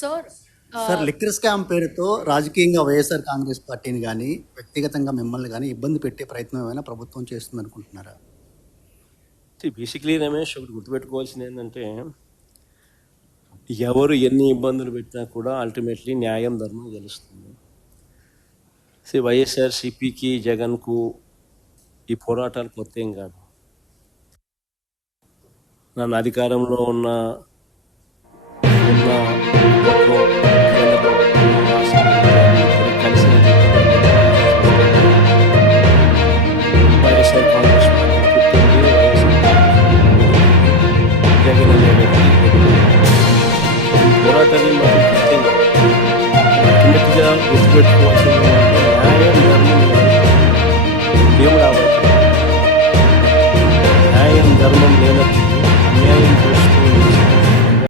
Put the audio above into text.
Sir sir, liquor scam పేరుతో రాజకీయంగా వైఎస్ఆర్ కాంగ్రెస్ పార్టీని కానీ వ్యక్తిగతంగా మిమ్మల్ని కానీ ఇబ్బంది పెట్టే ప్రయత్నం ఏమైనా ప్రభుత్వం చేస్తుంది అనుకుంటున్నారా? బేసిక్లీ రమేష్, ఒకటి గుర్తుపెట్టుకోవాల్సింది ఏంటంటే, ఎవరు ఎన్ని ఇబ్బందులు పెట్టినా కూడా అల్టిమేట్లీ న్యాయం ధర్మం గెలుస్తుంది. వైఎస్ఆర్ సిపికి జగన్కు ఈ పోరాటాలు కొత్త ఏం కాదు. నన్ను అధికారంలో ఉన్న కలిసిన వైఎస్ఆర్ కాంగ్రెస్ పార్టీ పుట్టింది, జగన్ అనే వ్యక్తి పోరాటాన్ని మాకు అల్టిమేట్గా గుర్తుపెట్టుకోవాల్సింది